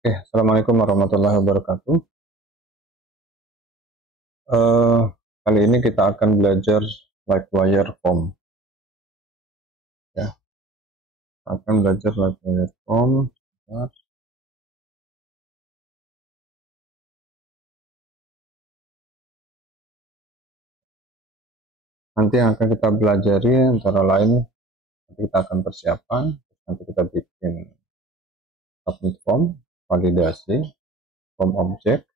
Assalamualaikum warahmatullahi wabarakatuh. Eh, Kali ini kita akan belajar Livewire Form. Ya, akan belajar Livewire Form. Sebentar. Nanti yang akan kita pelajari antara lain, nanti kita akan persiapan, nanti kita bikin submit form, validasi, form object,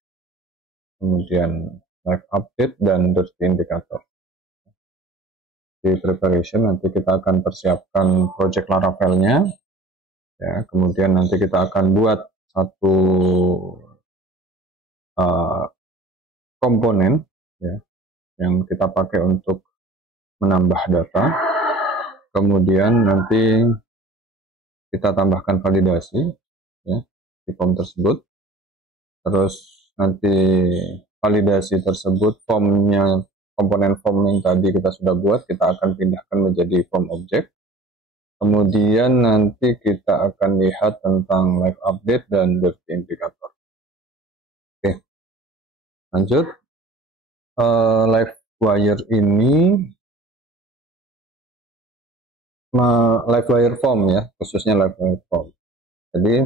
kemudian live update dan dirty indicator. Di preparation nanti kita akan persiapkan project Laravel-nya, ya, kemudian nanti kita akan buat satu uh, komponen, ya, yang kita pakai untuk menambah data. Kemudian nanti kita tambahkan validasi, ya, di form tersebut. Terus nanti validasi tersebut, formnya, komponen form yang tadi kita sudah buat, kita akan pindahkan menjadi form object. Kemudian nanti kita akan lihat tentang live update dan dirty indicator. Oke, lanjut. Livewire ini Livewire Form, ya, khususnya Livewire Form. Jadi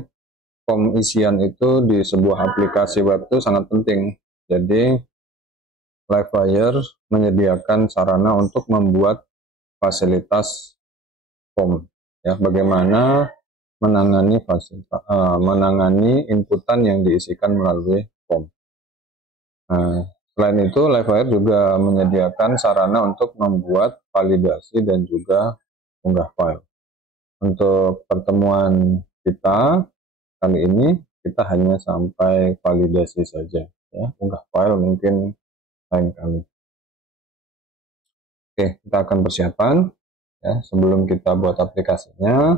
form isian itu di sebuah aplikasi web itu sangat penting. Jadi Livewire menyediakan sarana untuk membuat fasilitas form, ya, bagaimana menangani inputan yang diisikan melalui form. Nah, selain itu Livewire juga menyediakan sarana untuk membuat validasi dan juga unggah file. Untuk pertemuan kita kali ini kita hanya sampai validasi saja, ya, unggah file mungkin lain kali. Oke, kita akan persiapan, ya, sebelum kita buat aplikasinya.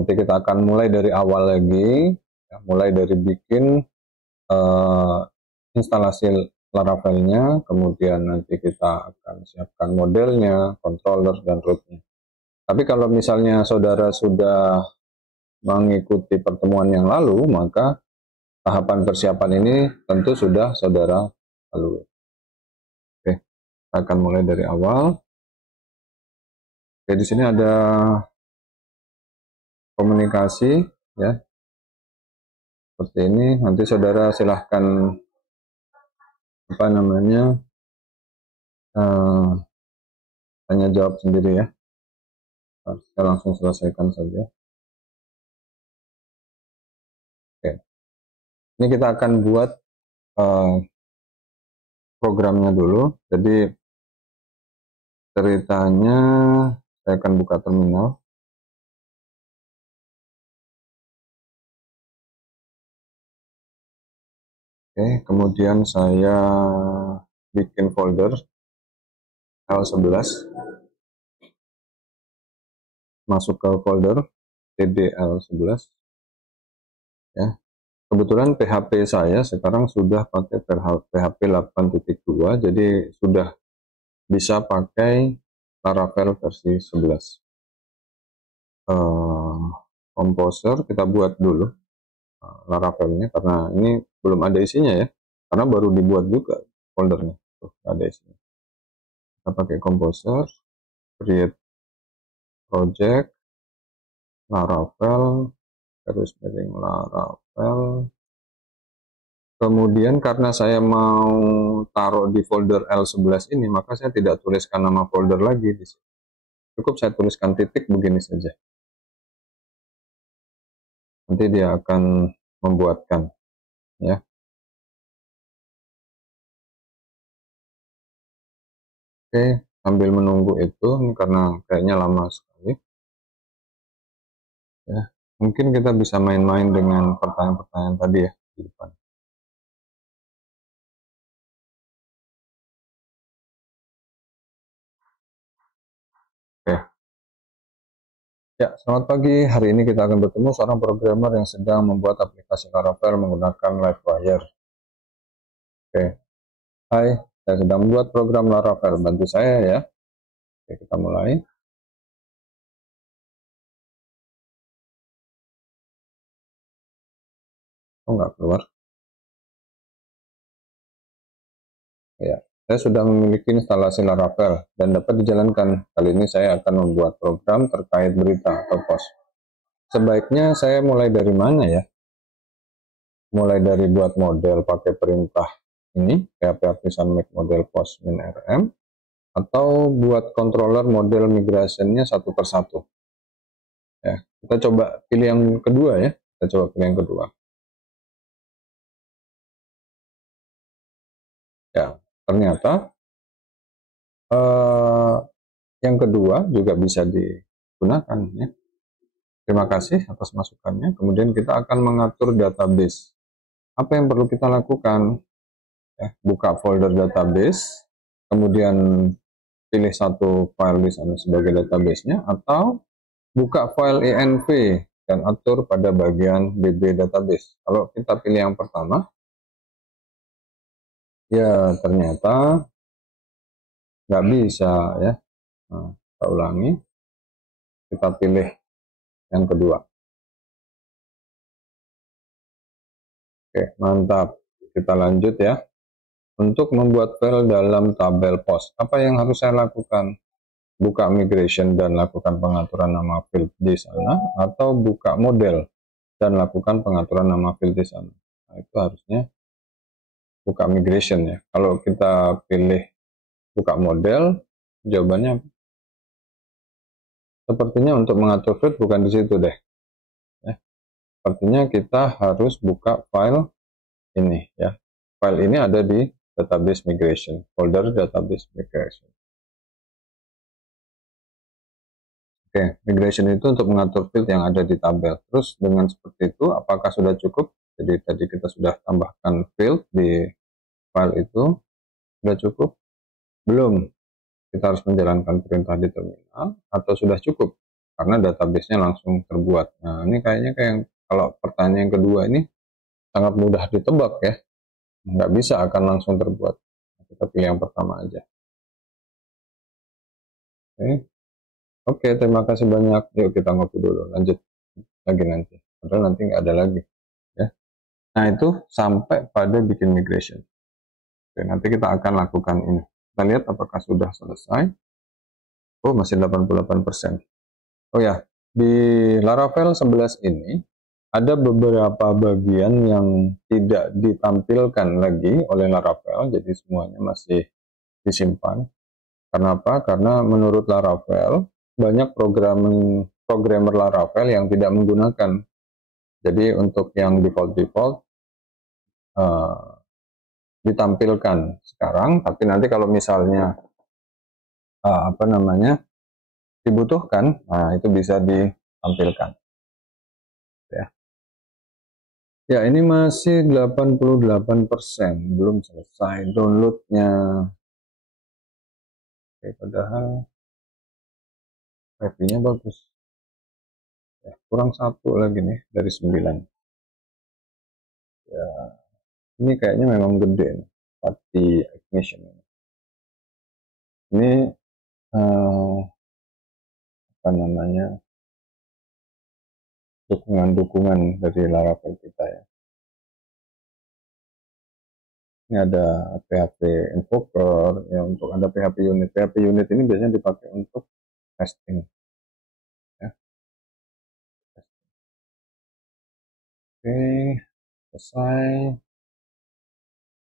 Nanti kita akan mulai dari awal lagi, ya, mulai dari bikin instalasi Laravel-nya, kemudian nanti kita akan siapkan modelnya, controller, dan rootnya. Tapi kalau misalnya saudara sudah mengikuti pertemuan yang lalu, maka tahapan persiapan ini tentu sudah saudara lalui. Oke, kita akan mulai dari awal. Oke, di sini ada komunikasi, ya, seperti ini. Nanti saudara silahkan tanya jawab sendiri, ya. Kita langsung selesaikan saja. Oke, ini kita akan buat programnya dulu. Jadi ceritanya saya akan buka terminal. Oke, kemudian saya bikin folder L11, masuk ke folder tdl11, ya. Kebetulan PHP saya sekarang sudah pakai PHP 8.2, jadi sudah bisa pakai Laravel versi 11. Composer kita buat dulu Laravelnya, karena ini belum ada isinya, ya, karena baru dibuat juga foldernya. Tuh, ada isinya. Kita pakai Composer, create project Laravel, terus miring Laravel. Kemudian karena saya mau taruh di folder L11 ini, maka saya tidak tuliskan nama folder lagi di sini. Cukup saya tuliskan titik begini saja. Nanti dia akan membuatkan, ya. Oke, sambil menunggu itu, ini karena kayaknya lama sekali, ya. Mungkin kita bisa main-main dengan pertanyaan-pertanyaan tadi, ya, di depan. Oke. Ya, selamat pagi. Hari ini kita akan bertemu seorang programmer yang sedang membuat aplikasi Laravel menggunakan Livewire. Oke. Hai, saya sedang membuat program Laravel. Bantu saya, ya. Oke, kita mulai. Oh, nggak keluar. Ya, saya sudah memiliki instalasi Laravel dan dapat dijalankan. Kali ini saya akan membuat program terkait berita atau post. Sebaiknya saya mulai dari mana ya? Mulai dari buat model pakai perintah ini, PHP Artisan Make Model Post min rm, atau buat controller model migrationnya satu persatu. Ya, kita coba pilih yang kedua ya. Kita coba pilih yang kedua. Ya, ternyata yang kedua juga bisa digunakan ya. Terima kasih atas masukannya. Kemudian kita akan mengatur database. Apa yang perlu kita lakukan? Ya, buka folder database, kemudian pilih satu file di sana sebagai database-nya, atau buka file env dan atur pada bagian bb database. Kalau kita pilih yang pertama, ya ternyata nggak bisa ya. Nah, kita ulangi, kita pilih yang kedua. Oke, mantap. Kita lanjut ya. Untuk membuat file dalam tabel post, apa yang harus saya lakukan? Buka migration dan lakukan pengaturan nama field di sana, atau buka model dan lakukan pengaturan nama field di sana. Nah, itu harusnya buka migration ya. Kalau kita pilih buka model, jawabannya sepertinya untuk mengatur field bukan di situ deh. Ya. Sepertinya kita harus buka file ini ya. File ini ada di database migration, folder database migration. Oke, migration itu untuk mengatur field yang ada di tabel. Terus dengan seperti itu, apakah sudah cukup? Jadi tadi kita sudah tambahkan field di file itu, sudah cukup? Belum. Kita harus menjalankan perintah di terminal, atau sudah cukup? Karena database-nya langsung terbuat. Nah, ini kayaknya kayak kalau pertanyaan yang kedua ini sangat mudah ditebak ya. Nggak bisa akan langsung terbuat. Kita pilih yang pertama aja. Oke. Oke, terima kasih banyak. Yuk kita ngopi dulu. Lanjut lagi nanti. Padahal nanti nggak ada lagi. Ya. Nah, itu sampai pada bikin migration. Oke, nanti kita akan lakukan ini. Kita lihat apakah sudah selesai. Oh, masih 88%. Oh ya, di Laravel 11 ini ada beberapa bagian yang tidak ditampilkan lagi oleh Laravel, jadi semuanya masih disimpan. Kenapa? Karena menurut Laravel, banyak programmer Laravel yang tidak menggunakan. Jadi untuk yang default-default, ditampilkan sekarang, tapi nanti kalau misalnya dibutuhkan, nah itu bisa ditampilkan. Ya, ya ini masih 88%, belum selesai downloadnya. Oke, padahal IP-nya bagus. Ya, kurang satu lagi nih dari 9. Ya, ini kayaknya memang gede nih, Party Ignition. Ini apa namanya, dukungan-dukungan dari Laravel kita ya. Ini ada PHP Invoker ya, untuk ada PHP unit. PHP unit ini biasanya dipakai untuk testing ya. Oke, selesai.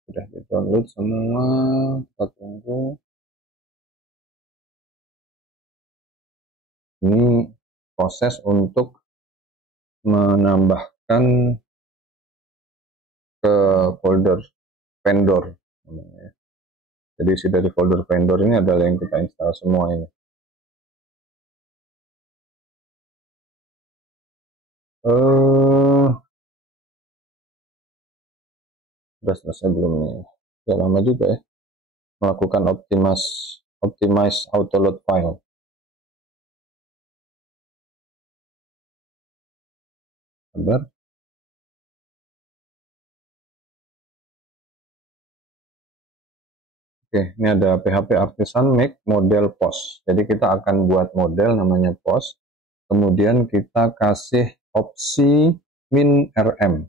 Sudah di-download semua. Kita tunggu. Ini proses untuk menambahkan ke folder vendor. Jadi isi dari folder vendor ini adalah yang kita install semua ini. Sudah selesai belum nih? Sudah lama juga ya. Melakukan optimize auto load file. Sabar. Oke, ini ada PHP Artisan Make Model Post. Jadi kita akan buat model namanya post. Kemudian kita kasih opsi min rm.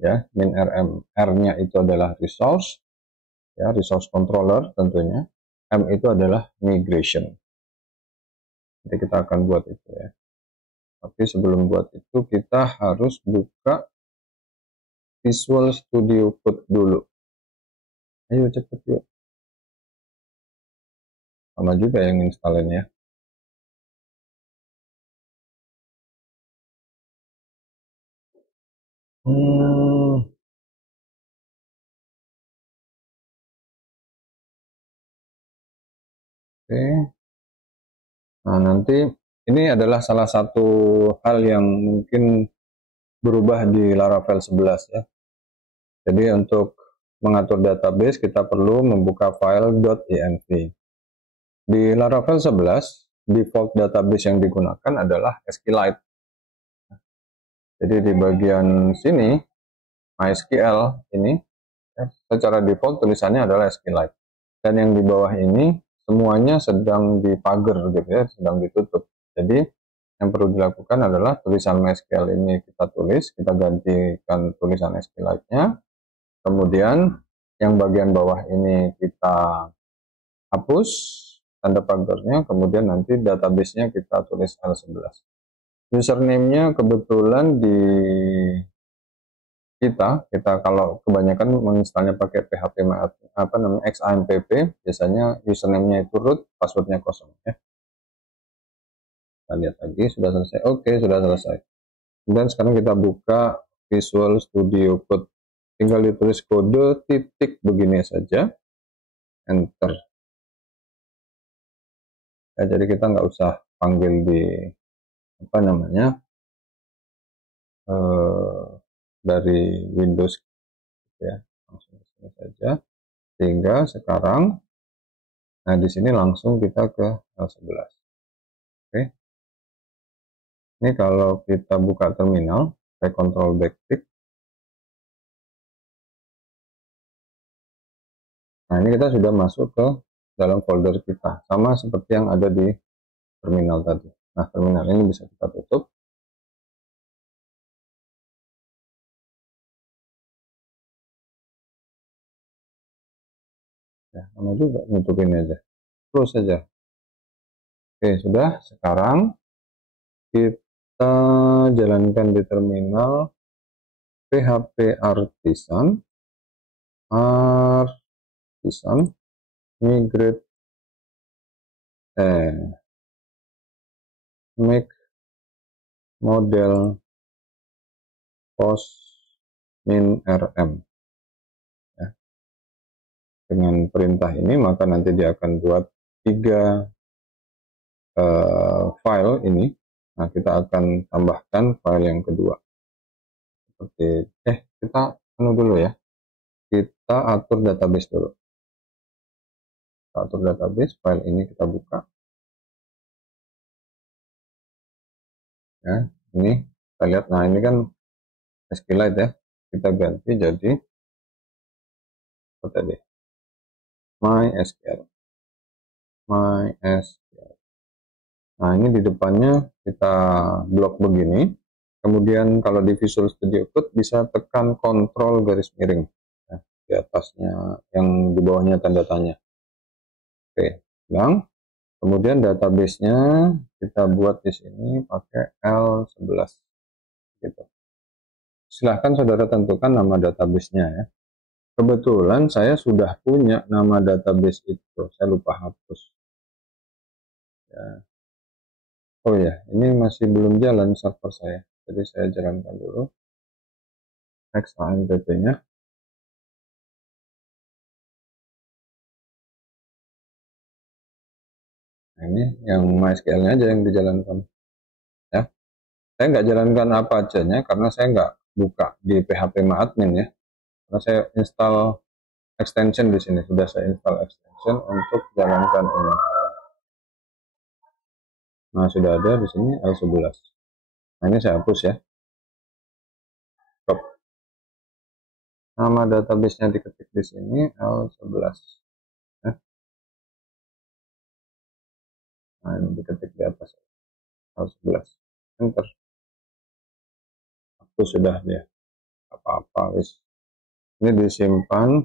ya, min rm. R-nya itu adalah resource, ya, resource controller tentunya. M itu adalah migration. Jadi kita akan buat itu ya. Tapi sebelum buat itu kita harus buka Visual Studio Code dulu. Ayo cepet yuk. Sama juga yang installin ya. Hmm, oke. Nah, nanti ini adalah salah satu hal yang mungkin berubah di Laravel 11 ya. Jadi untuk mengatur database kita perlu membuka file .env. Di Laravel 11 default database yang digunakan adalah SQLite. Jadi di bagian sini MySQL ini ya, secara default tulisannya adalah SQLite. Dan yang di bawah ini semuanya sedang dipagar gitu ya, sedang ditutup. Jadi yang perlu dilakukan adalah tulisan MySQL ini kita tulis, kita gantikan tulisan SQLite-nya. Kemudian yang bagian bawah ini kita hapus tanda pagarnya, kemudian nanti database-nya kita tulis L11. Username-nya kebetulan di kita kalau kebanyakan menginstalnya pakai PHP apa namanya XAMPP, biasanya username-nya itu root, password-nya kosong ya. Kita lihat lagi, sudah selesai. Oke, sudah selesai. Dan sekarang kita buka Visual Studio Code. Tinggal ditulis kode titik begini saja, enter. Ya, jadi kita nggak usah panggil di apa namanya dari Windows ya, langsung ke sini saja. Sehingga sekarang, nah di sini langsung kita ke L11. Oke. Ini kalau kita buka terminal, saya control backtick. Nah ini kita sudah masuk ke dalam folder kita, sama seperti yang ada di terminal tadi. Nah terminal ini bisa kita tutup. Ya, sama juga nutupin aja. Terus saja. Oke, sudah. Sekarang kita jalankan di terminal PHP artisan migrate make model post min rm ya. Dengan perintah ini maka nanti dia akan buat 3 file ini. Nah kita akan tambahkan file yang kedua seperti kita dulu ya, kita atur database dulu. Kita atur database, file ini kita buka ya. Ini kita lihat, nah ini kan SQLite ya, kita ganti jadi apa tadi, MySQL. Nah ini di depannya kita blok begini. Kemudian kalau di Visual Studio Code bisa tekan kontrol garis miring ya, di atasnya, yang di bawahnya tanda tanya. Oke, bang. Kemudian database-nya kita buat di sini pakai L11 gitu. Silahkan saudara tentukan nama database-nya ya. Kebetulan saya sudah punya nama database itu, saya lupa hapus. Ya. Oh ya, ini masih belum jalan server saya, jadi saya jalankan dulu XAMPP-nya. Nah, ini yang MySQL-nya aja yang dijalankan. Ya, saya nggak jalankan apa aja-nya karena saya nggak buka di PHP admin ya. Karena saya install extension di sini, sudah saya install extension untuk jalankan ini. Nah, sudah ada di sini L11. Nah, ini saya hapus ya. Stop. Nama database-nya diketik di sini L11. Nah, ini diketik di atas L11. Enter. Hapus sudah dia. apa-apa. Ini disimpan.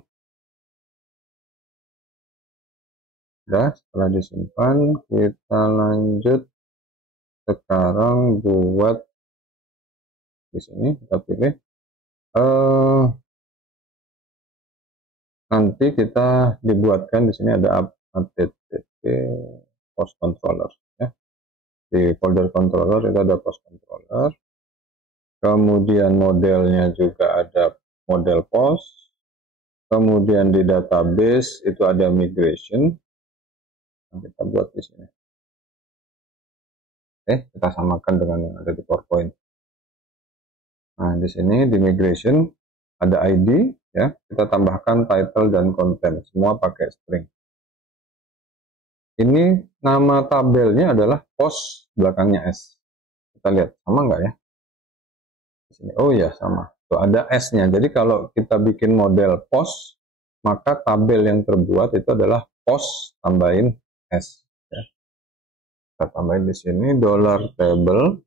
Sudah, setelah disimpan, kita lanjut sekarang buat di sini. Kita pilih. Nanti kita dibuatkan di sini ada update post controller. Ya. Di folder controller itu ada post controller. Kemudian modelnya juga ada model post. Kemudian di database itu ada migration. Nah, kita buat di sini. Oke, kita samakan dengan yang ada di PowerPoint. Nah, di sini di migration ada ID, ya. Kita tambahkan title dan content, semua pakai string. Ini nama tabelnya adalah post, belakangnya S. Kita lihat sama nggak ya? Di sini. Oh ya, sama. Tuh ada S-nya. Jadi kalau kita bikin model post, maka tabel yang terbuat itu adalah post tambahin S. Ya. Kita tambahin di sini $table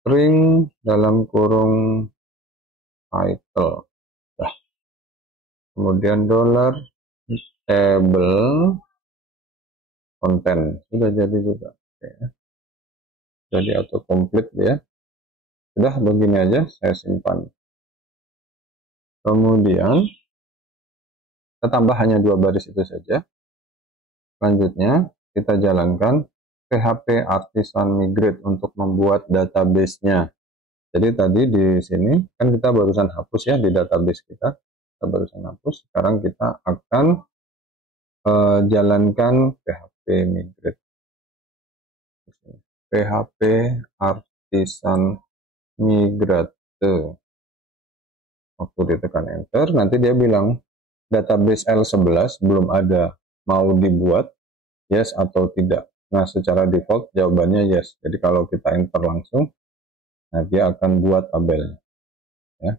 string dalam kurung title. Nah, kemudian $table content. Sudah jadi juga. Oke. Jadi autocomplete ya. Sudah begini aja, saya simpan. Kemudian kita tambah hanya 2 baris itu saja. Selanjutnya kita jalankan PHP Artisan Migrate untuk membuat database-nya. Jadi tadi di sini kan kita barusan hapus ya di database kita. Kita barusan hapus. Sekarang kita akan jalankan PHP Migrate. PHP Artisan Migrate. Waktu ditekan enter, nanti dia bilang database L11 belum ada, mau dibuat, yes atau tidak. Nah, secara default jawabannya yes. Jadi kalau kita enter langsung, nah dia akan buat tabel. Ya.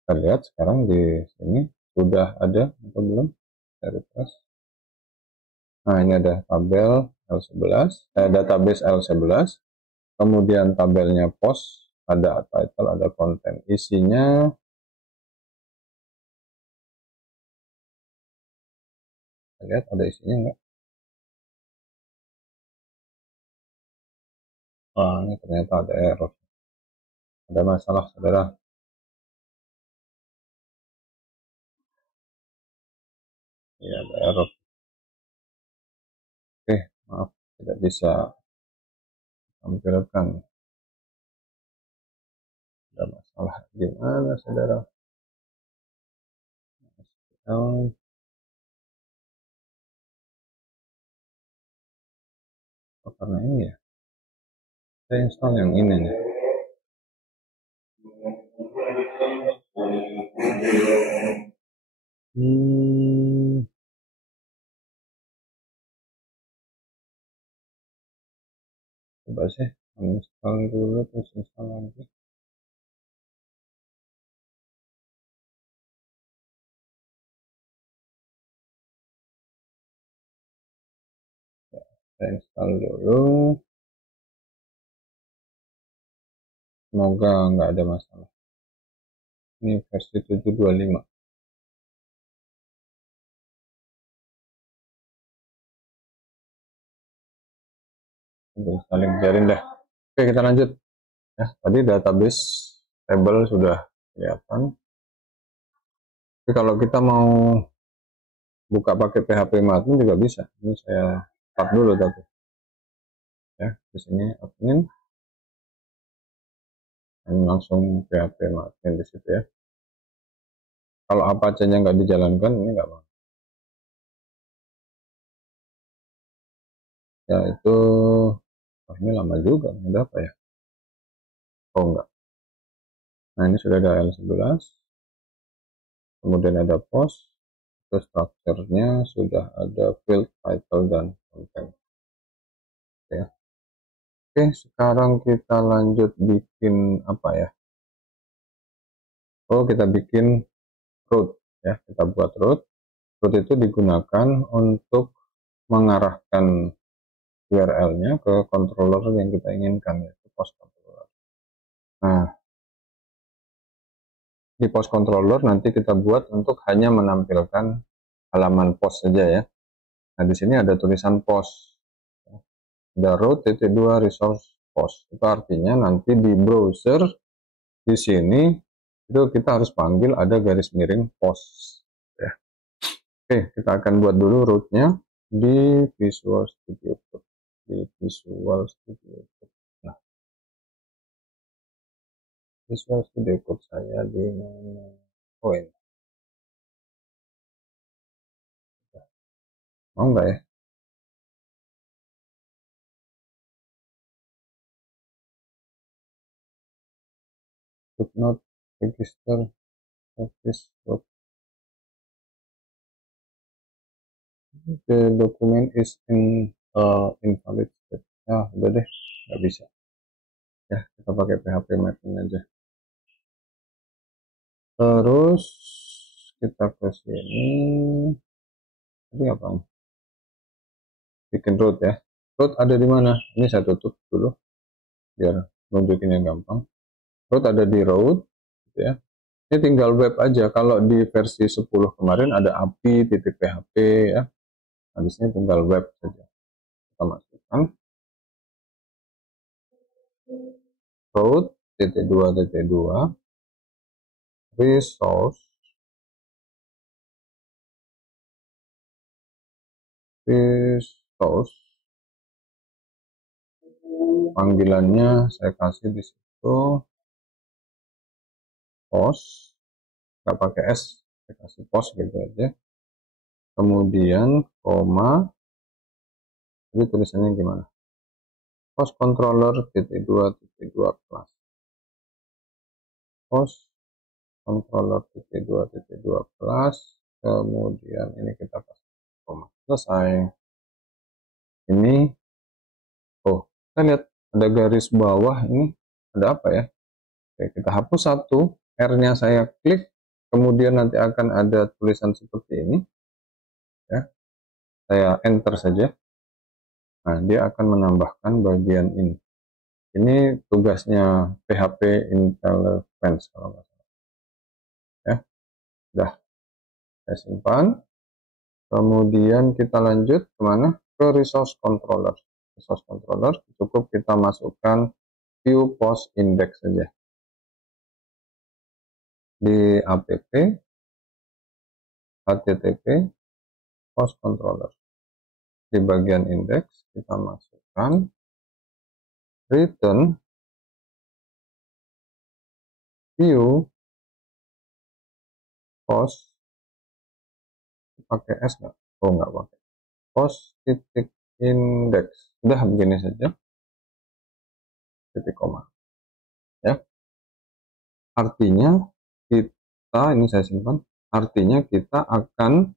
Kita lihat sekarang di sini sudah ada atau belum? Kita refresh. Nah, ini ada tabel L11, database L11. Kemudian tabelnya post, ada title, ada konten. Isinya lihat ada isinya enggak? Wah, ini ternyata ada error. Ada masalah, saudara. Ya, ada error. Oke, maaf, tidak bisa tampilkan. Ada masalah gimana, saudara? Oh, karena ini ya. Saya install yang ini nih. Coba sih, install dulu terus install lagi. Ya, saya install dulu. Semoga nggak ada masalah. Ini versi 7.25. Saling biarin deh. Oke, kita lanjut. Ya, tadi database table sudah kelihatan. Tapi kalau kita mau buka pakai PHP Martin juga bisa. Ini saya start dulu tapi. Ya, di sini admin. Dan langsung PHP Martin di situ ya. Kalau Apache-nya nggak dijalankan, ini nggak apa. Ya itu, oh, ini lama juga. Ada apa ya? Oh enggak. Nah ini sudah ada L11. Kemudian ada post. Terus structure-nya sudah ada field, title, dan content. Ya. Oke, sekarang kita lanjut bikin apa ya? Oh, kita bikin root ya. Kita buat root. Root itu digunakan untuk mengarahkan URL-nya ke controller yang kita inginkan, yaitu post controller. Nah, Di post controller nanti kita buat untuk hanya menampilkan halaman post saja ya. Nah, di sini ada tulisan post. Ada row.2 resource post. Itu artinya nanti di browser di sini itu kita harus panggil ada garis miring post ya. Oke, kita akan buat dulu rootnya di Visual Studio Code. Di Visual Studio Code. Nah, Visual Studio Code saya di mana? Oh ini. Mau nggak ya? Could not register office code. The document is invalid state. Ah, udah deh, nggak bisa. Ya, kita pakai PHP mapping aja. Terus kita ke sini. Tadi apa? Bikin root ya. Root ada di mana? Ini saya tutup dulu biar nunjukinnya gampang. Root ada di root, gitu ya. Ini tinggal web aja. Kalau di versi 10 kemarin ada api.php ya. Nah, di sini tinggal web saja. Kita masukkan root .2 resource panggilannya saya kasih di situ post, nggak pakai s, saya kasih post gitu aja. Kemudian koma, jadi tulisannya gimana? Post controller .2 class. Post controller .2 class. Kemudian ini kita kasih koma. Selesai. Ini, oh, kita lihat ada garis bawah ini, ada apa ya? Oke, kita hapus satu, R-nya saya klik, kemudian nanti akan ada tulisan seperti ini. Ya, saya enter saja. Nah, dia akan menambahkan bagian ini. Ini tugasnya PHP Interference kalau nggak salah. Ya, sudah saya simpan. Kemudian kita lanjut kemana? Ke resource controller. Resource controller cukup kita masukkan view post index saja. Di app http post controller. Di bagian index kita masukkan return view post, pakai s nggak? Oh, nggak pakai. Post titik index. Udah begini saja. Titik koma. Ya. Artinya kita, ini saya simpan. Artinya kita akan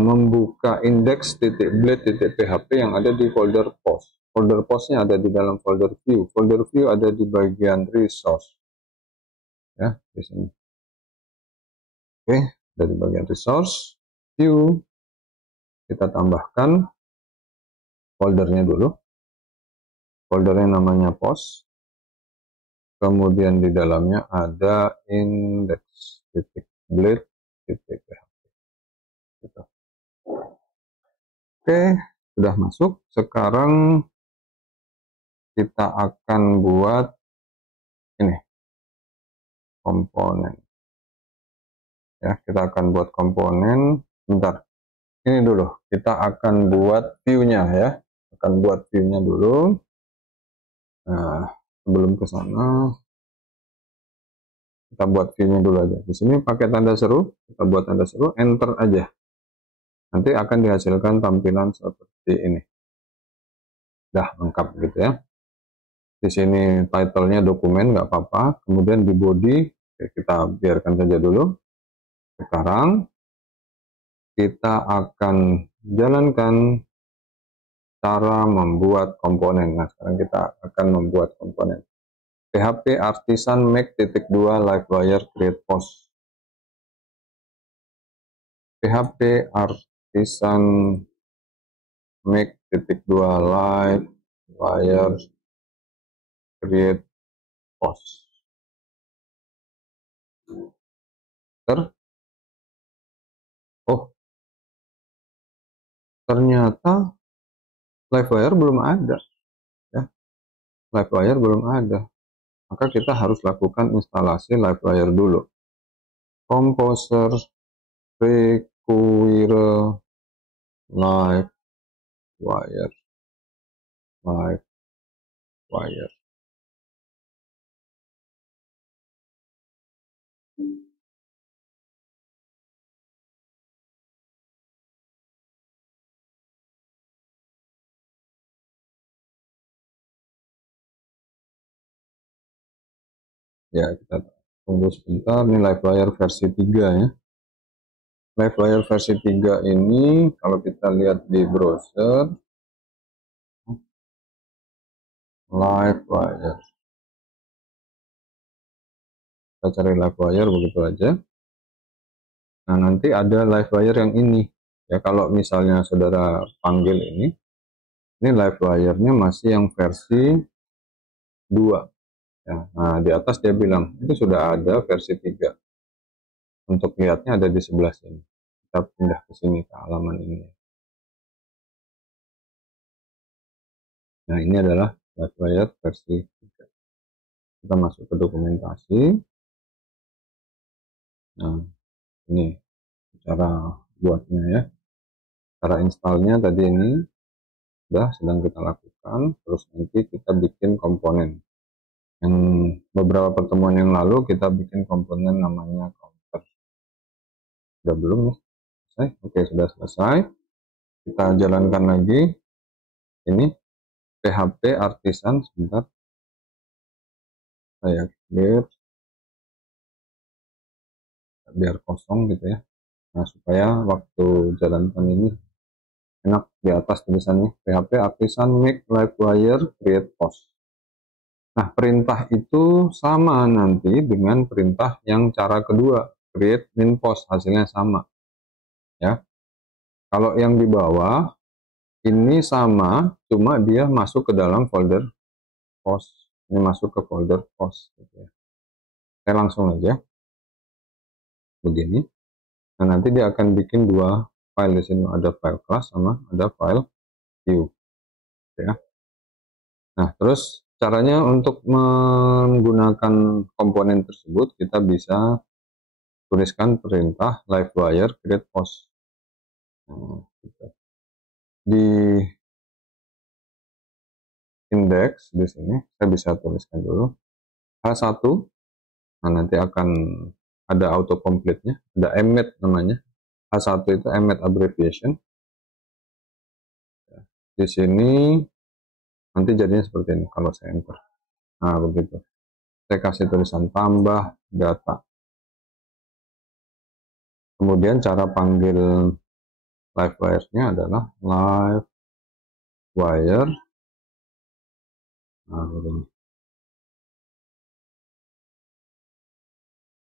membuka index.blade.php yang ada di folder post. Folder postnya ada di dalam folder view. Folder view ada di bagian resource. Ya, di sini. Oke, dari bagian resource view kita tambahkan foldernya dulu. Foldernya namanya post. Kemudian di dalamnya ada index.blade.php. Gitu. Oke, sudah masuk. Sekarang kita akan buat ini komponen. Ya, kita akan buat komponen. Bentar. Ini dulu. Kita akan buat view-nya ya. Akan buat view-nya dulu. Nah, sebelum ke sana kita buat view-nya dulu aja. Di sini pakai tanda seru, kita buat tanda seru, enter aja. Nanti akan dihasilkan tampilan seperti ini. Dah lengkap gitu ya. Di sini title-nya dokumen nggak apa-apa. Kemudian di body kita biarkan saja dulu. Sekarang kita akan jalankan cara membuat komponen. Nah, sekarang kita akan membuat komponen. PHP artisan make.2 livewire create post. PHP artisan make.2 livewire create post. Oh, ternyata Livewire belum ada, ya. Livewire belum ada. Maka kita harus lakukan instalasi Livewire dulu. Composer require Livewire. Ya, kita tunggu sebentar. Ini Livewire versi 3 ya. Livewire versi 3 ini kalau kita lihat di browser, Livewire. Kita cari Livewire begitu aja. Nah, nanti ada Livewire yang ini. Ya, kalau misalnya saudara panggil ini Livewire-nya masih yang versi 2. Ya, nah, di atas dia bilang, itu sudah ada versi 3. Untuk lihatnya ada di sebelah sini. Kita pindah ke sini, ke halaman ini. Nah, ini adalah Livewire versi 3. Kita masuk ke dokumentasi. Nah, ini cara buatnya ya. Cara installnya tadi ini sudah sedang kita lakukan. Terus nanti kita bikin komponen. Yang beberapa pertemuan yang lalu kita bikin komponen namanya counter. Sudah belum ya? Selesai? Oke, sudah selesai. Kita jalankan lagi. Ini PHP Artisan, sebentar. Saya clear. Biar kosong gitu ya. Nah, supaya waktu jalankan ini enak, di atas tulisannya PHP Artisan make Livewire create post. Nah, perintah itu sama nanti dengan perintah yang cara kedua, create min post, hasilnya sama. Ya. Kalau yang di bawah ini sama, cuma dia masuk ke dalam folder post. Ini masuk ke folder post gitu ya. Saya langsung aja begini. Nah, nanti dia akan bikin dua file di sini, ada file class sama ada file view. Ya. Nah, terus caranya untuk menggunakan komponen tersebut, kita bisa tuliskan perintah Livewire create post. Nah, gitu. Di index di sini saya bisa tuliskan dulu H1. Nah, nanti akan ada autocomplete-nya, ada emmet namanya. H1 itu emmet abbreviation. Di sini nanti jadinya seperti ini kalau saya enter. Nah, begitu. Saya kasih tulisan tambah data. Kemudian cara panggil Livewire-nya adalah Livewire. Nah, begini.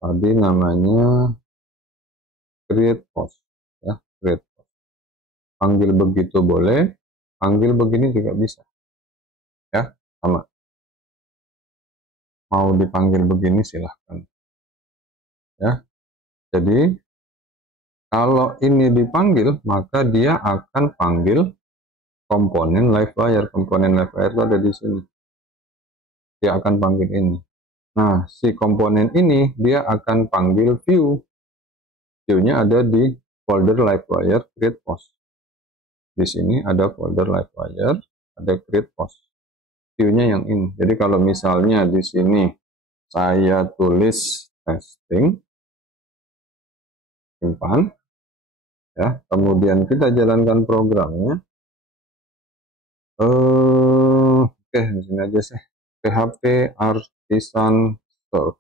Tadi namanya create post, ya, create post. Panggil begitu boleh, panggil begini juga bisa, ya, sama. Mau dipanggil begini silahkan, ya. Jadi kalau ini dipanggil, maka dia akan panggil komponen Livewire. Komponen Livewire itu ada di sini. Dia akan panggil ini. Nah, si komponen ini dia akan panggil view. View-nya ada di folder Livewire create post. Di sini ada folder Livewire, ada create post. View-nya yang ini. Jadi kalau misalnya di sini saya tulis testing, simpan, ya. Kemudian kita jalankan programnya. Oke, di sini aja sih. PHP Artisan Store.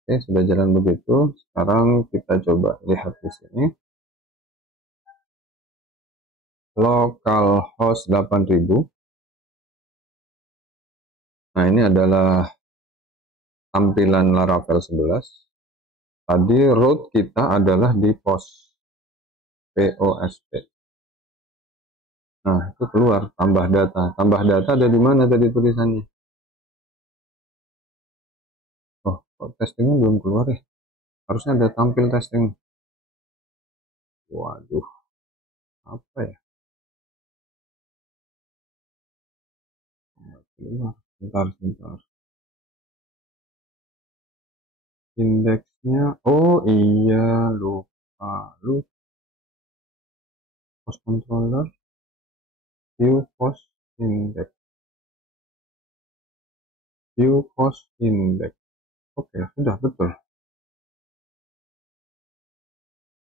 Oke, sudah jalan begitu. Sekarang kita coba lihat di sini. Localhost 8000. Nah, ini adalah tampilan Laravel 11. Tadi root kita adalah di post. POSP. Nah, itu keluar tambah data. Tambah data ada di mana tadi tulisannya? Oh, Kok testingnya belum keluar ya? Harusnya ada tampil testing. Waduh, apa ya? Nggak keluar. Sebentar. Indeksnya, oh iya, lupa. Post controller, view post index, Oke, sudah betul.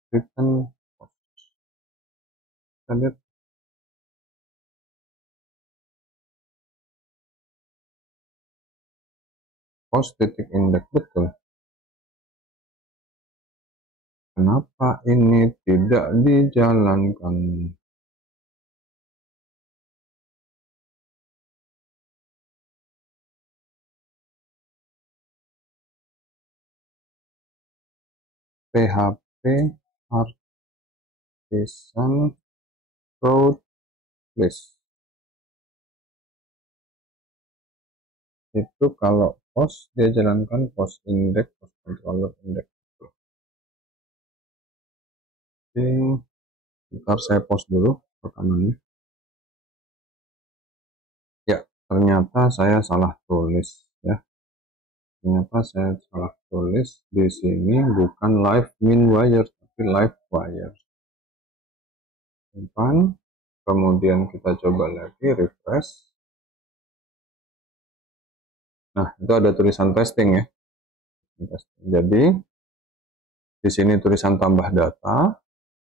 Return post. Kita lihat post titik index betul. Kenapa ini tidak dijalankan? PHP artisan road list. Itu kalau post dia jalankan post index, post controller index. Oke, bentar saya post dulu rekamannya. Ya, ternyata saya salah tulis ya. Ternyata saya salah tulis di sini bukan live min wire tapi live wire. Simpan, kemudian kita coba lagi refresh. Nah, itu ada tulisan testing ya. Jadi di sini tulisan tambah data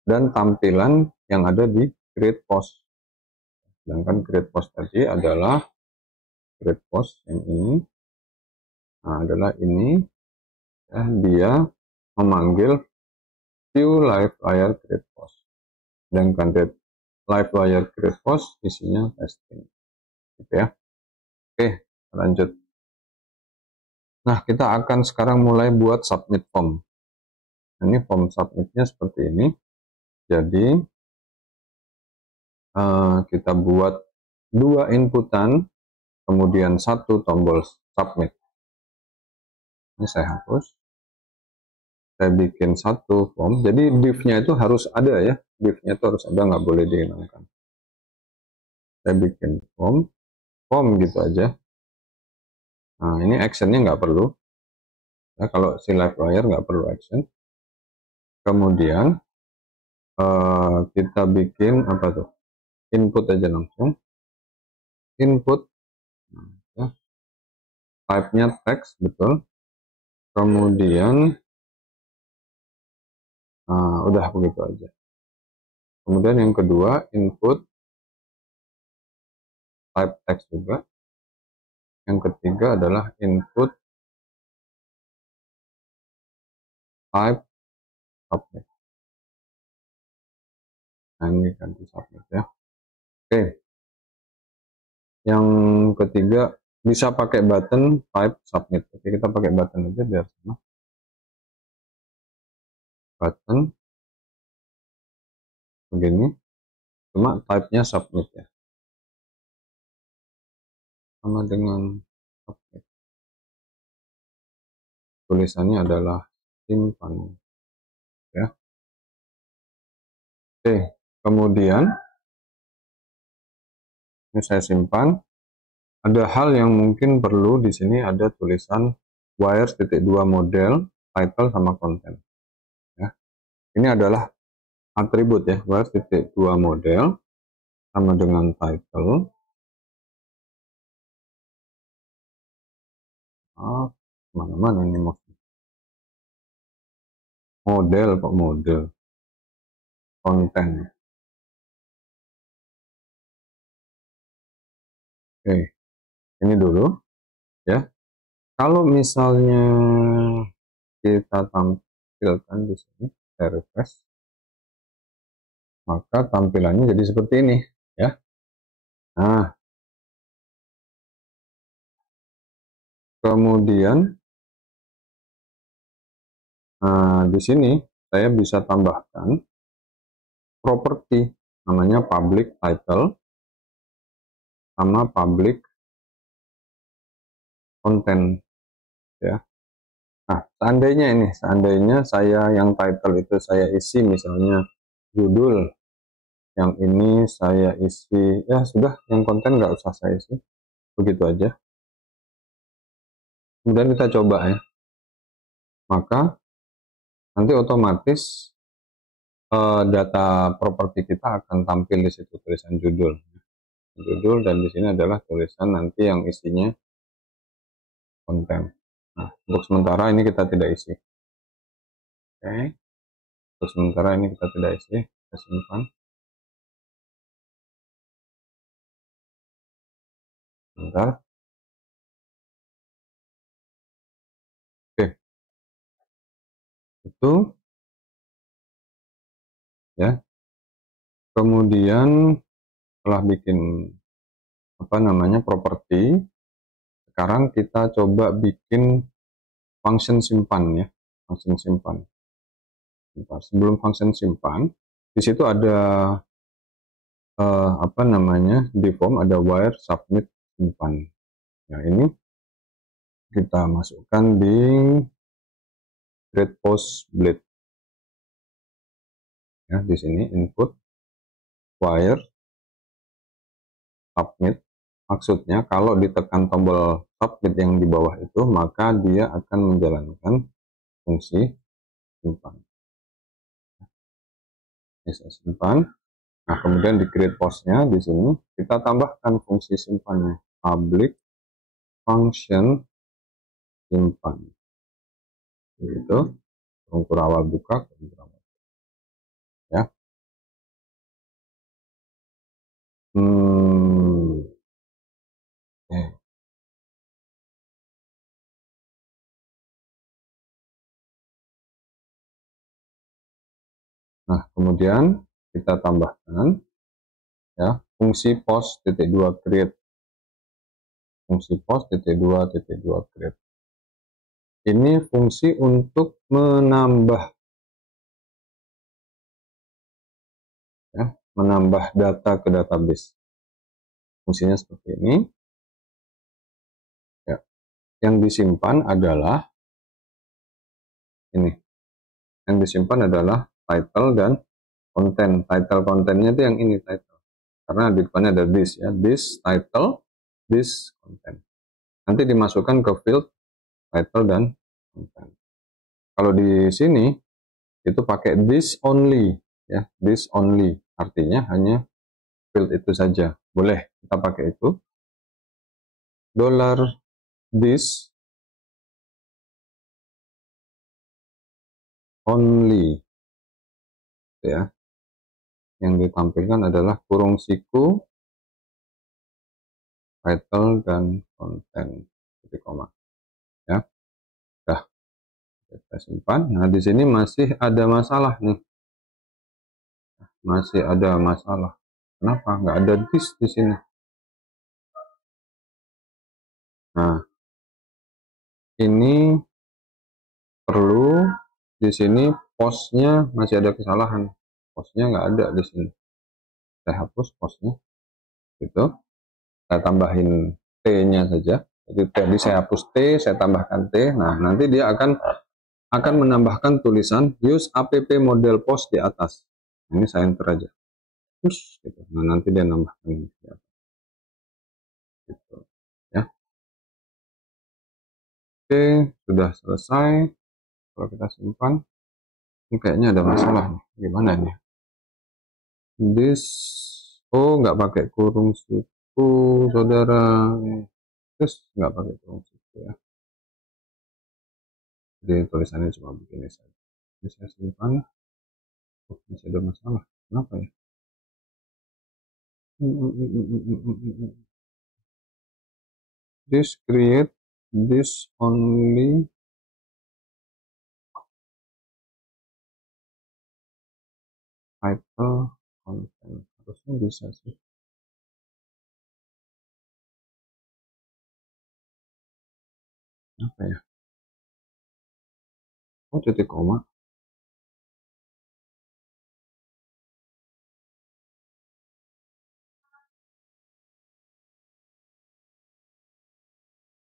dan tampilan yang ada di create post. Sedangkan create post tadi adalah create post yang ini. Nah, adalah ini ya, dia memanggil view live wire create post. Sedangkan live wire create post isinya testing. Gitu ya. Oke, lanjut. Nah, kita akan sekarang mulai buat submit form. Ini form submitnya seperti ini. Jadi kita buat 2 inputan, kemudian 1 tombol submit. Ini saya hapus. Saya bikin 1 form. Jadi div-nya itu harus ada ya. Div-nya itu harus ada, nggak boleh dihilangkan. Saya bikin form gitu aja. Nah, ini actionnya nggak perlu. Ya, kalau si live wire nggak perlu action. Kemudian kita bikin apa tuh? Input aja langsung. Input. Ya. Type-nya text, betul. Kemudian udah begitu aja. Kemudian yang kedua, input type text juga. Yang ketiga adalah input type submit. Nah, ini ganti submit ya. Oke. Yang ketiga, bisa pakai button type submit. Oke, kita pakai button aja biar sama. Button begini, cuma type-nya submit ya. Sama dengan submit. Tulisannya adalah simpan ya. Oke, kemudian ini saya simpan. Ada hal yang mungkin perlu di sini, ada tulisan wires.2 model, title sama konten. Ya. Ini adalah atribut ya, wires.2 model sama dengan title. Mana-mana ini maksudnya. Model kok model. Konten. Oke, ini dulu ya. Kalau misalnya kita tampilkan di sini, saya refresh, maka tampilannya jadi seperti ini ya. Nah, kemudian di sini saya bisa tambahkan properti namanya public title sama public content ya. Nah, seandainya saya yang title itu saya isi misalnya judul, yang ini saya isi, ya sudah, yang konten nggak usah saya isi, begitu aja. Kemudian kita coba ya, maka nanti otomatis data properti kita akan tampil di situ, tulisan judul, dan di sini adalah tulisan nanti yang isinya konten. Nah, untuk sementara ini kita tidak isi. Oke, untuk sementara ini kita tidak isi, kita simpan. Bentar. Oke, itu ya. Kemudian setelah bikin apa namanya properti, sekarang kita coba bikin function simpan ya, function simpan. Bentar, sebelum function simpan, di situ ada apa namanya, di form ada wire submit simpan. Nah, ini kita masukkan di create post blade ya, di sini input wire submit. Maksudnya kalau ditekan tombol submit yang di bawah itu, maka dia akan menjalankan fungsi simpan. Ini saya simpan. Nah, kemudian di create postnya di sini kita tambahkan fungsi simpannya, public function simpan. Itu kontur awal buka, kontur awal ya. Okay. Nah, kemudian kita tambahkan ya fungsi post titik dua create, fungsi post titik dua create. Ini fungsi untuk menambah ya, menambah data ke database. Fungsinya seperti ini ya. Yang disimpan adalah ini, yang disimpan adalah title dan konten. Title kontennya itu yang ini, title, karena di depannya ada this ya, this title, this content. Nanti dimasukkan ke field title dan content. Kalau di sini itu pakai this only ya, this only artinya hanya field itu saja. Boleh kita pakai itu, dollar this only ya. Yang ditampilkan adalah kurung siku, title dan konten, titik koma ya. Dah kita simpan. Nah, di sini masih ada masalah nih, masih ada masalah. Kenapa nggak ada this di sini? Nah, ini perlu, di sini postnya masih ada kesalahan, postnya nggak ada di sini. Saya hapus postnya, gitu. Saya tambahin t-nya saja. Jadi tadi saya hapus t, saya tambahkan t. Nah, nanti dia akan menambahkan tulisan use app model post di atas. Ini saya enter aja, terus gitu. Nah, nanti dia nambahkan gitu ya. Oke, sudah selesai. Kalau kita simpan, ini kayaknya ada masalah nih. Gimana nih? This, oh nggak pakai kurung siku, saudara. Terus nggak pakai kurung siku ya. Jadi tulisannya cuma begini saja. Ini saya simpan. Oh, masih ada masalah. Kenapa ya? This create this only title content. Harusnya bisa sih. Apa ya? Oh, titik koma.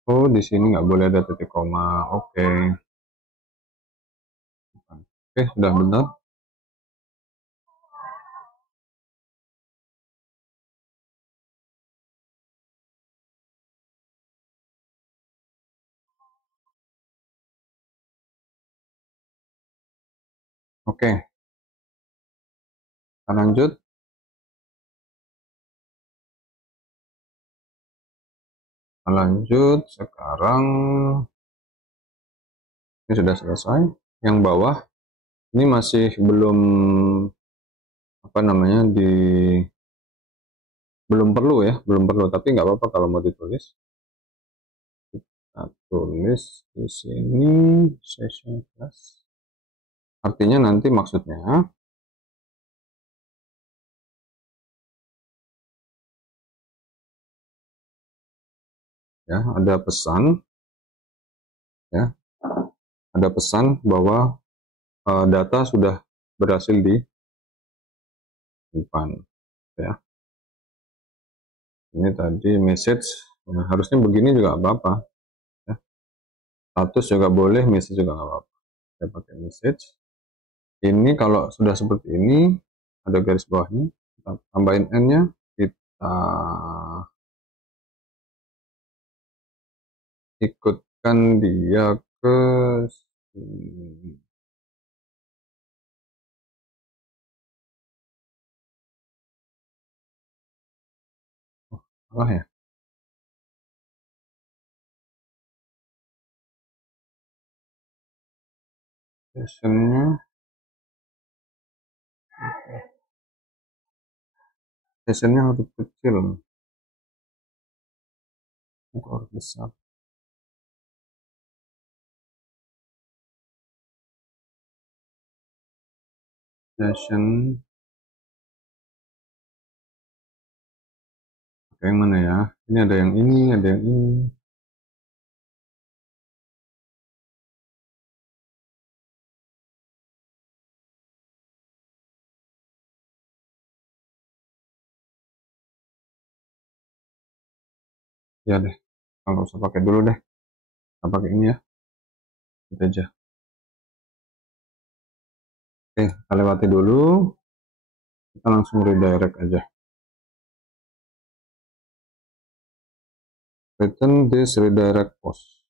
Oh, di sini nggak boleh ada titik koma. Oke. Oke, sudah benar. Oke, kita lanjut. Lanjut, sekarang ini sudah selesai. Yang bawah ini masih belum apa namanya belum perlu ya, belum perlu. Tapi nggak apa-apa kalau mau ditulis. Kita tulis di sini session class. Artinya nanti maksudnya ya ada pesan ya, ada pesan bahwa data sudah berhasil disimpan ya. Ini tadi message, nah, harusnya begini juga apa-apa ya. Status juga boleh, message juga nggak apa-apa. Saya pakai message. Ini kalau sudah seperti ini, ada garis bawahnya, kita tambahin n-nya, kita ikutkan dia ke sini. Oh, salah ya. Sessionnya harus kecil, harus besar. Session yang mana ya? Ini ada yang ini, ada yang ini. Ya deh, kalau usah pakai dulu deh. Kita pakai ini ya. Itu aja. Oke, kita lewati dulu. Kita langsung redirect aja. Return this redirect post.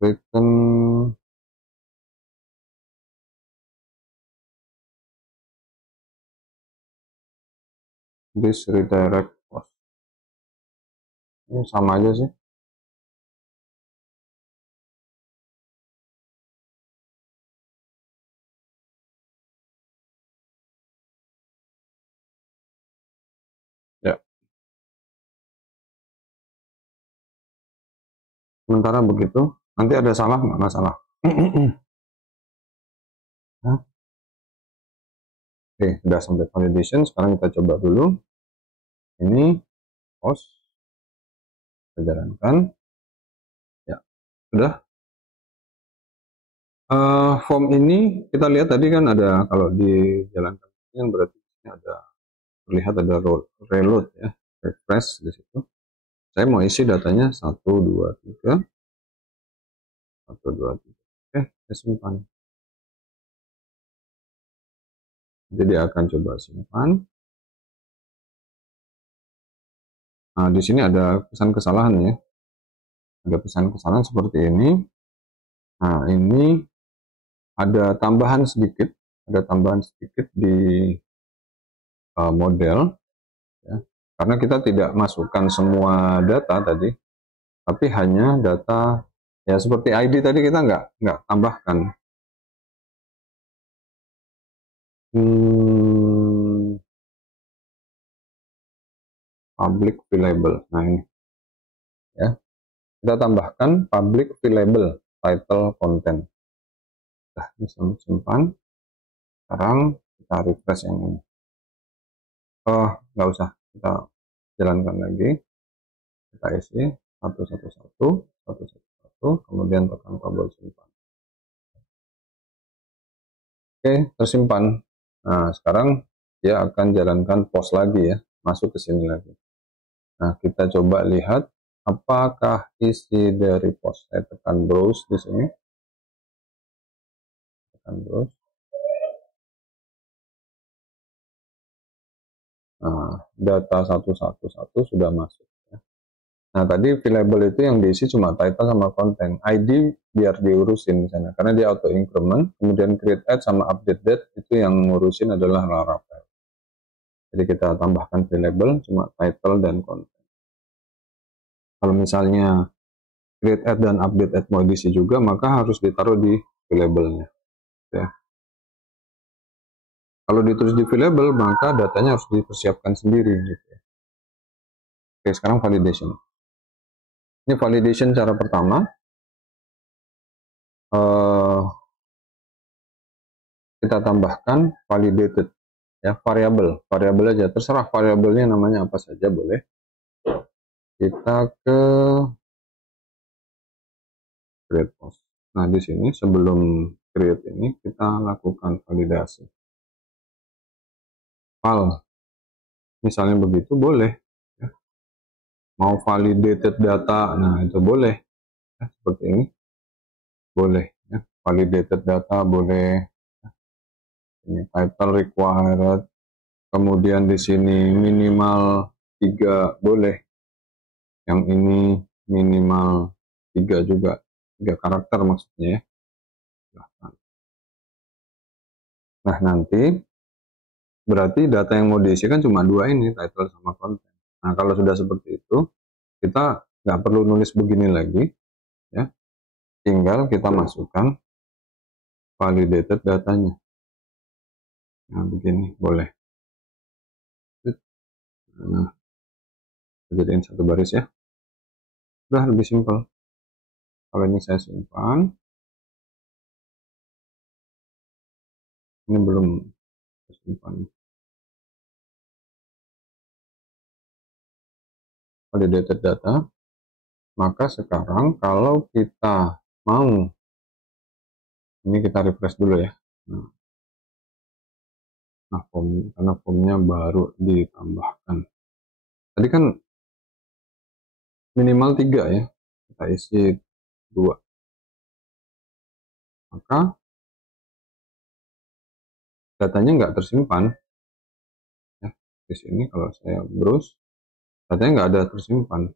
Return this redirect post. Ini sama aja sih. Ya, sementara begitu. Nanti ada salah nggak masalah. Nah, oke, sudah sampai validation. Sekarang kita coba dulu. Ini post. Kita jalankan. Ya, sudah. Form ini kita lihat tadi kan ada, kalau dijalankan ini kan berarti ada, terlihat ada reload ya, refresh di situ. Saya mau isi datanya 1, 2, 3, 1, 2, 3. Oke, saya simpan. Jadi akan coba simpan. Nah, di sini ada pesan kesalahan ya. Ada pesan kesalahan seperti ini. Nah, ini ada tambahan sedikit, di model ya. Karena kita tidak masukkan semua data tadi, tapi hanya data ya seperti ID tadi kita nggak tambahkan. Public available. Nah ini ya, kita tambahkan public available title content. Nah, ini simpan. Sekarang kita refresh yang ini. Oh, nggak usah, kita jalankan lagi. Kita isi satu satu satu satu satu satu, kemudian tekan tombol simpan. Oke, tersimpan. Nah, sekarang dia akan jalankan post lagi ya, masuk ke sini lagi. Nah, kita coba lihat apakah isi dari post. Saya tekan browse di sini. Tekan browse. Nah, data 111 sudah masuk. Nah, tadi variable itu yang diisi cuma title sama konten. ID biar diurusin di sana, karena dia auto increment. Kemudian create add sama update date itu yang ngurusin adalah Laravel. Jadi kita tambahkan variable cuma title dan konten. Kalau misalnya create add dan update add mau diisi juga, maka harus ditaruh di variable-nya. Ya. Kalau ditulis di variable, maka datanya harus dipersiapkan sendiri. Gitu ya. Oke, sekarang validation. Ini validation cara pertama. Kita tambahkan validated, ya, variabel aja, terserah variabelnya namanya apa saja boleh. Kita ke create post. Nah, di sini sebelum create ini kita lakukan validasi. Val, misalnya begitu boleh. Ya. Mau validated data, nah itu boleh. Ya, seperti ini boleh. Ya. Validated data boleh. Ini title required. Kemudian di sini minimal 3 boleh. Yang ini minimal 3 juga, 3 karakter maksudnya ya. Nah, nanti berarti data yang mau diisikan cuma 2 ini, title sama konten. Nah, kalau sudah seperti itu, kita nggak perlu nulis begini lagi, ya. Tinggal kita masukkan validated datanya. Nah, begini, boleh. Nah, jadiin satu baris ya. Udah lebih simpel. Kalau ini saya simpan. Ini belum simpan. Validated data. Maka sekarang kalau kita mau, ini kita refresh dulu ya. Nah, karena formnya baru ditambahkan. Tadi kan minimal 3 ya, kita isi 2. Maka datanya nggak tersimpan. Ya, di sini kalau saya browse, datanya nggak ada tersimpan.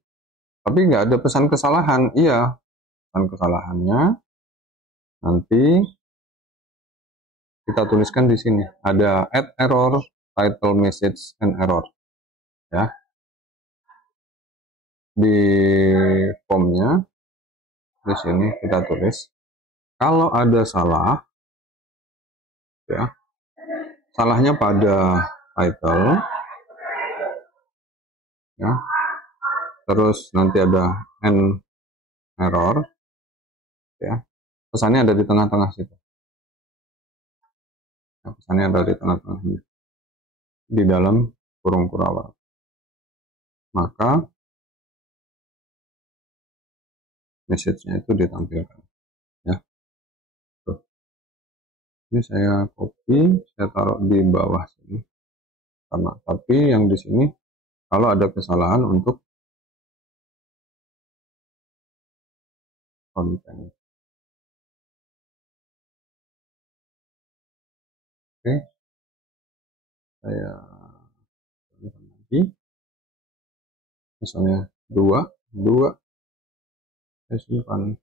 Tapi nggak ada pesan kesalahan. Iya, pesan kesalahannya nanti kita tuliskan di sini. Ada add error, title message, and error. Ya. Di formnya, di sini kita tulis. Kalau ada salah, ya, salahnya pada title, ya, terus nanti ada n error, ya, pesannya ada di tengah-tengah situ, ya, pesannya ada di tengah-tengah di dalam kurung kurawal. Maka message-nya itu ditampilkan, ya. Tuh. Ini saya copy, saya taruh di bawah sini, sama. Tapi yang di sini kalau ada kesalahan untuk konten. Oke, saya lagi, misalnya 2, saya simpan.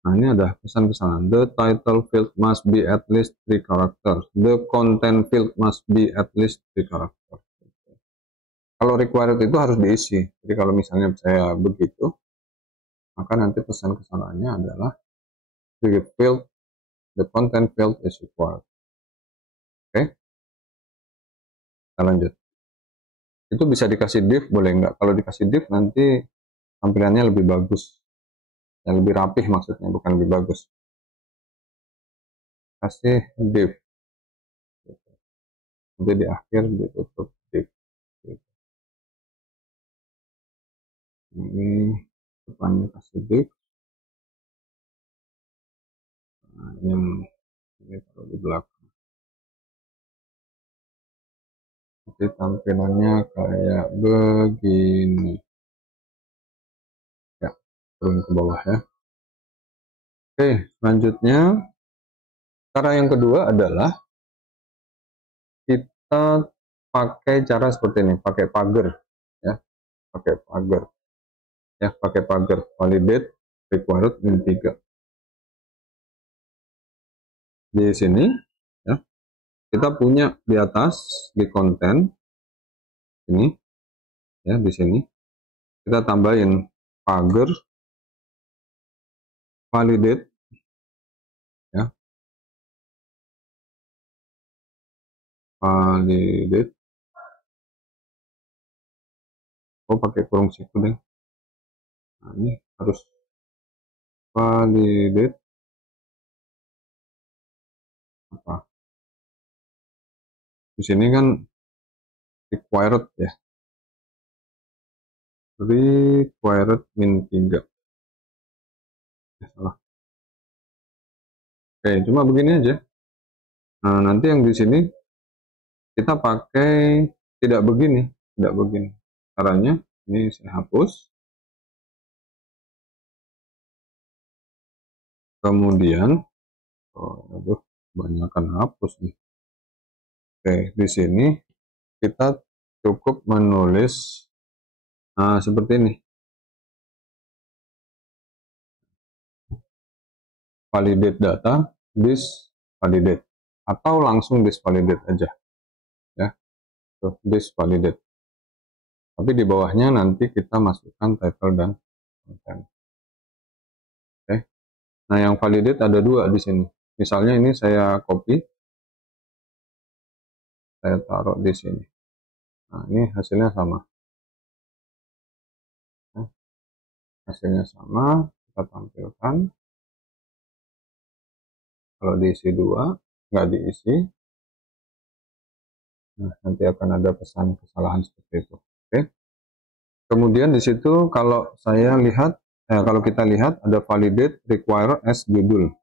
Nah, ini ada pesan kesalahan. The title field must be at least 3 characters. The content field must be at least 3 characters. Kalau required itu harus diisi. Jadi kalau misalnya saya begitu, maka nanti pesan kesalahannya adalah the field, the content field is required. Oke, kita lanjut. Itu bisa dikasih div, boleh nggak? Kalau dikasih div nanti tampilannya lebih bagus. Ya, lebih rapih maksudnya, bukan lebih bagus. Kasih div. Nanti di akhir ditutup div. Ini depannya kasih div. Nah, ini taruh di belakang. Nanti tampilannya kayak begini. Ya, turun ke bawah ya. Oke, selanjutnya cara yang kedua adalah kita pakai cara seperti ini, pakai pagar ya, pakai pagar ya, pakai pagar validate required min3. Di sini ya, kita punya di atas di konten ini ya, di sini kita tambahin pagar validate ya, validate, oh pakai kurung siku deh. Nah, ini harus validate apa, di sini kan required ya, required min3 ya, salah. Oke, cuma begini aja. Nah, nanti yang di sini kita pakai tidak begini, tidak begini. Caranya ini saya hapus. Kemudian, oh, aduh, kebanyakan hapus nih. Oke, di sini kita cukup menulis seperti ini. Validate data, this validate, atau langsung this validate aja ya. This validate. Tapi di bawahnya nanti kita masukkan title dan content. Oke. Nah, yang validate ada dua di sini. Misalnya ini saya copy, saya taruh di sini. Nah, ini hasilnya sama. Nah, hasilnya sama, kita tampilkan. Kalau diisi dua, nggak diisi, nah, nanti akan ada pesan kesalahan seperti itu. Oke. Kemudian di situ kalau saya lihat, kalau kita lihat ada validate required as judul.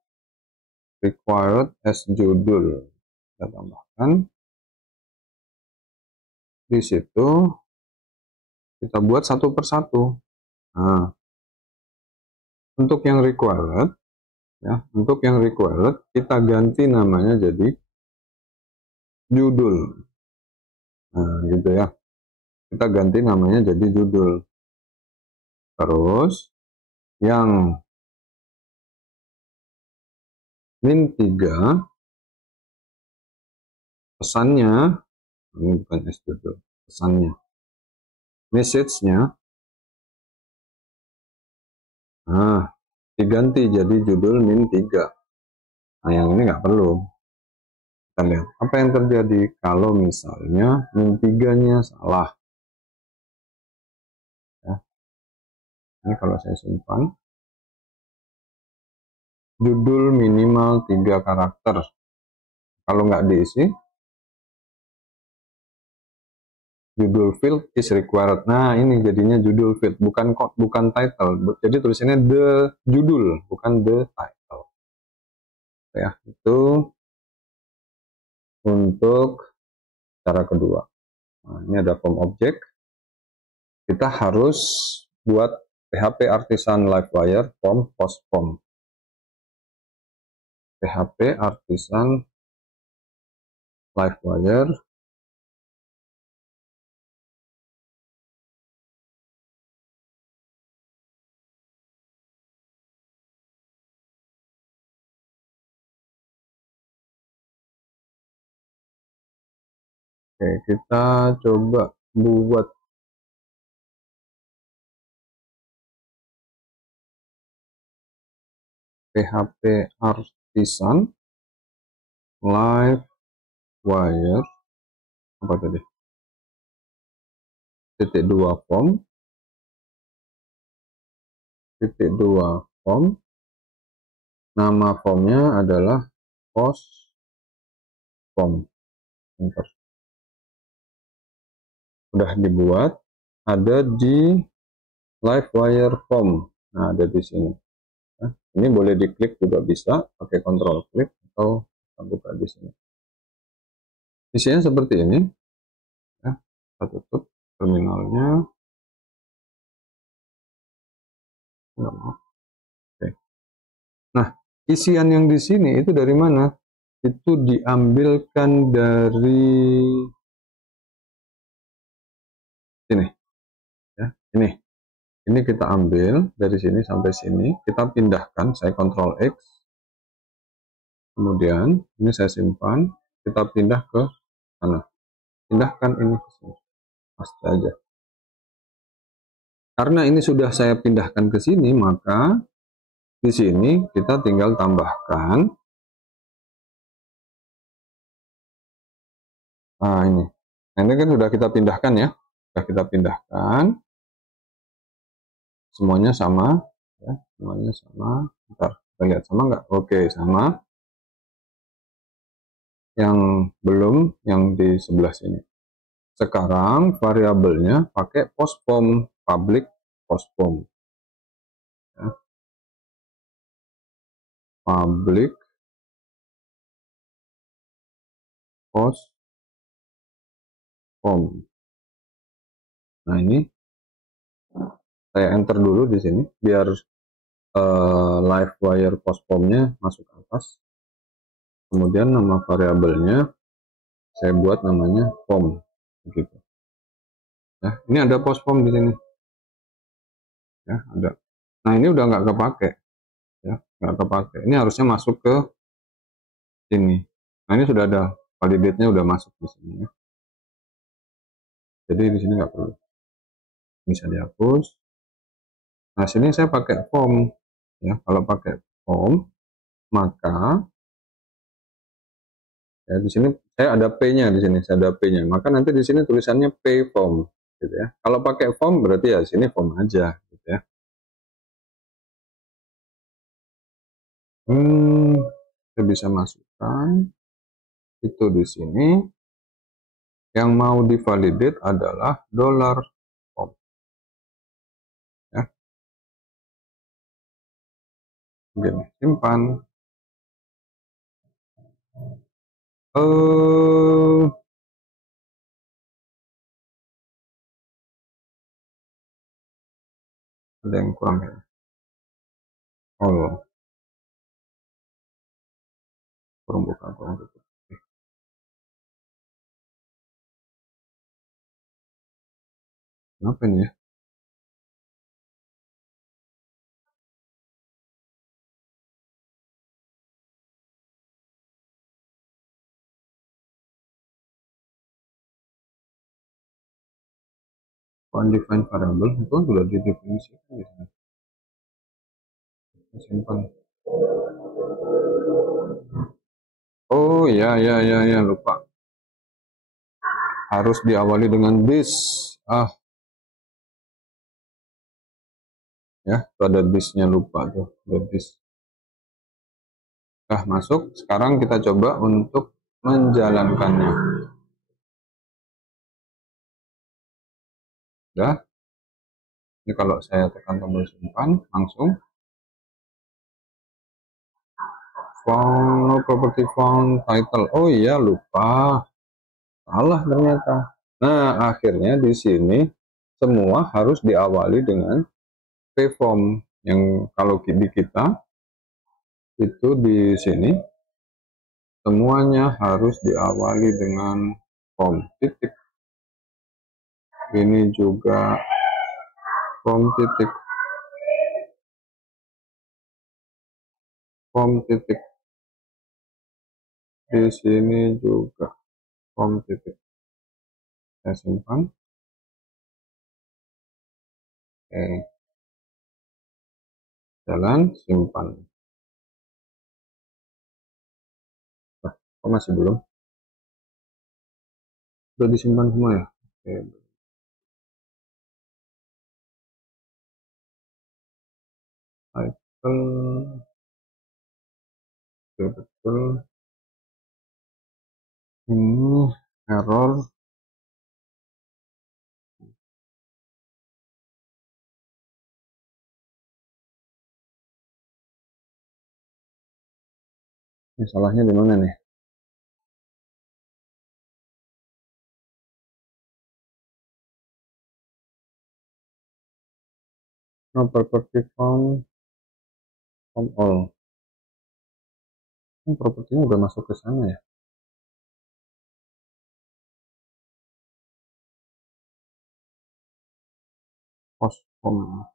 Required as judul. Kita tambahkan. Di situ kita buat satu persatu. Nah, untuk yang required ya, untuk yang required kita ganti namanya jadi judul. Nah, gitu ya. Kita ganti namanya jadi judul. Terus yang min3 pesannya, ini bukan S judul, pesannya, message-nya, nah, diganti jadi judul min3. Nah, yang ini nggak perlu. Kita lihat apa yang terjadi kalau misalnya min3-nya salah. Ya. Ini kalau saya simpan, judul minimal 3 karakter. Kalau nggak diisi, judul field is required. Nah, ini jadinya judul field, bukan title. Jadi tulisannya the judul, bukan the title. Ya, itu untuk cara kedua. Nah, ini ada form object. Kita harus buat PHP Artisan Livewire form post form. PHP Artisan Livewire Oke, kita coba buat PHP Artisan Livewire apa tadi? .2 form, .2 form. Nama formnya adalah post form. Enter. Udah dibuat, ada di Livewire form. Nah, ada di sini. Nah, ini boleh diklik juga bisa, pakai kontrol klik atau kita buka di sini. Isinya seperti ini. Ya, kita tutup terminalnya. Oke. Nah, isian yang di sini itu dari mana? Itu diambilkan dari Sini, ya. Ini kita ambil dari sini sampai sini, kita pindahkan, saya Ctrl X, kemudian ini saya simpan, kita pindah ke sana, pindahkan ini ke sini, paste aja. Karena ini sudah saya pindahkan ke sini, maka di sini kita tinggal tambahkan, nah ini kan sudah kita pindahkan ya, sudah kita pindahkan, semuanya sama, ya, semuanya sama. Bentar, kita lihat sama nggak? Oke, sama. Yang belum, yang di sebelah sini. Sekarang variabelnya pakai postform, public postform, ya. Public postform. Nah ini saya enter dulu di sini biar live wire postformnya masuk ke atas. Kemudian nama variabelnya saya buat namanya form, begitu. Ya, ini ada postform di sini, ya ada. Nah ini udah nggak kepake, ya nggak kepake. Ini harusnya masuk ke sini. Nah ini sudah ada validate-nya, udah masuk di sini, ya. Jadi di sini nggak perlu, bisa dihapus. Nah sini saya pakai form, ya. Kalau pakai form maka ya di sini saya ada P-nya, di sini saya ada P-nya. Maka nanti di sini tulisannya P form, gitu ya. Kalau pakai form berarti ya sini form aja, gitu ya. Kita bisa masukkan itu di sini. Yang mau divalidate adalah $form, ya. Begini, simpan. Ada yang kurang ya. Oh, kurang buka, kurang tutup. Kenapa ini ya? Undefined variable itu sudah didefinisikan di sana. Simpan. Oh ya ya ya ya, lupa. Harus diawali dengan this. Ya, ada this-nya, lupa tuh, ada this. Masuk. Sekarang kita coba untuk menjalankannya. Udah. Ini kalau saya tekan tombol simpan, langsung found, no property found, title. Oh iya, lupa. Salah ternyata. Nah, akhirnya di sini semua harus diawali dengan pform, yang kalau di kita itu di sini semuanya harus diawali dengan form titik. Ini juga form titik, form titik. Di sini juga form titik. Saya simpan. Oke. Jalan, simpan. Kok masih belum? Sudah disimpan semua ya? Oke. Title. Oke, betul. Ini error. Ini salahnya di mana nih? No property found from all. Propertinya udah masuk ke sana ya? postpone.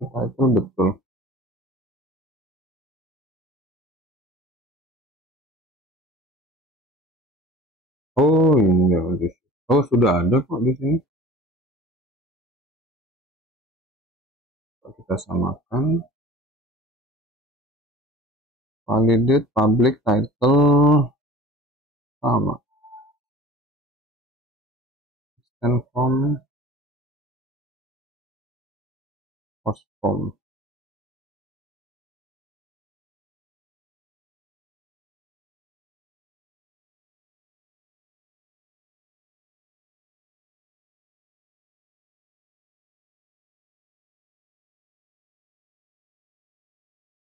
Itu betul. Oh iya, oh sudah ada kok di sini. Kita samakan. Validate public title sama. And from postpone.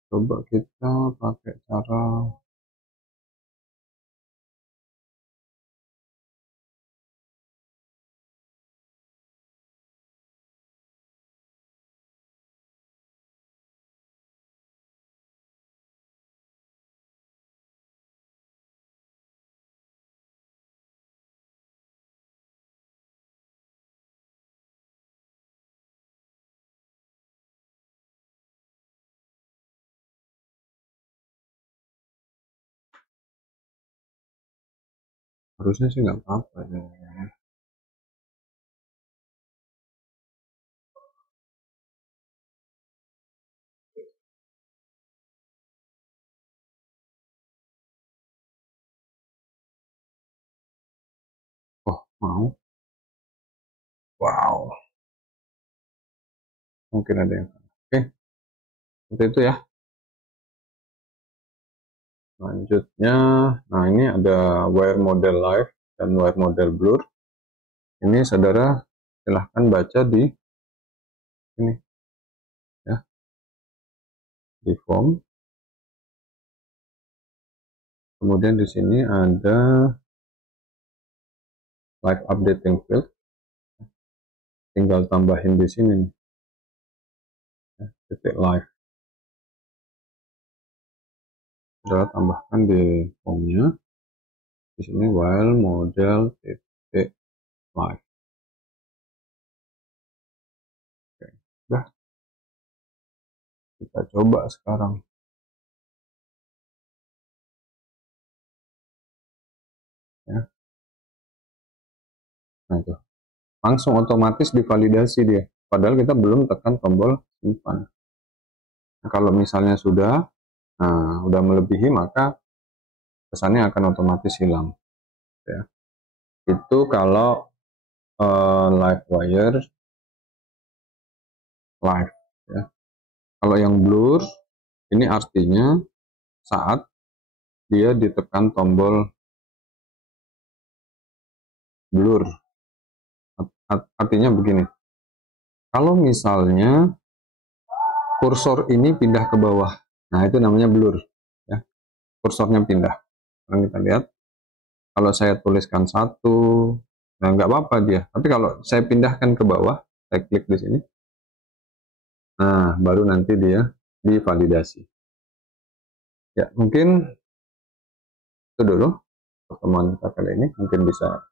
Coba kita pakai cara harusnya sih nggak apa-apa ya. Oh mau, wow, mungkin ada yang salah. Oke, seperti itu ya. Selanjutnya, nah ini ada wire model live dan wire model blur. Ini saudara silahkan baca di ini ya, di form. Kemudian di sini ada live updating field. Tinggal tambahin di sini nih, ya, titik live. Saudara tambahkan di formnya. Di sini while model titik live. Oke, udah. Kita coba sekarang. Ya. Nah itu langsung otomatis divalidasi dia. Padahal kita belum tekan tombol simpan. Nah, kalau misalnya sudah, nah udah melebihi maka pesannya akan otomatis hilang. Ya. Itu kalau live wire live. Ya. Kalau yang blur, ini artinya saat dia ditekan tombol blur. Artinya begini, kalau misalnya kursor ini pindah ke bawah, nah itu namanya blur. Ya. Kursornya pindah. Sekarang kita lihat, kalau saya tuliskan 1, nah nggak apa-apa dia. Tapi kalau saya pindahkan ke bawah, saya klik di sini, nah baru nanti dia divalidasi. Ya mungkin itu dulu pertemuan kita kali ini, mungkin bisa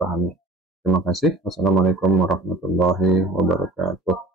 pahami. Terima kasih. Wassalamualaikum warahmatullahi wabarakatuh.